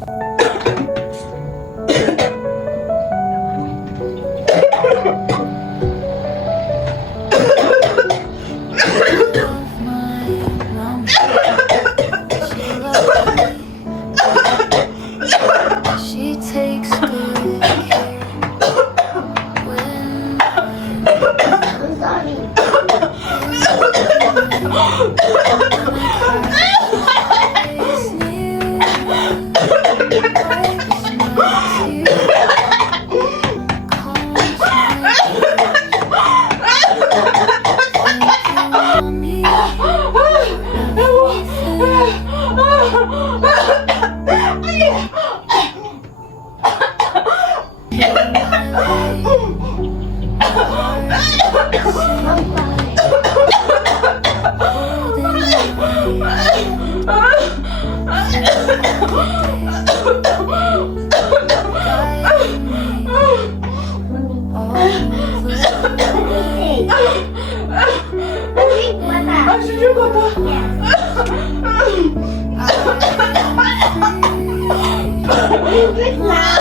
She takes good care when I'm sorry. it's near. Wipes my tears, calms my thinking on me. Good now.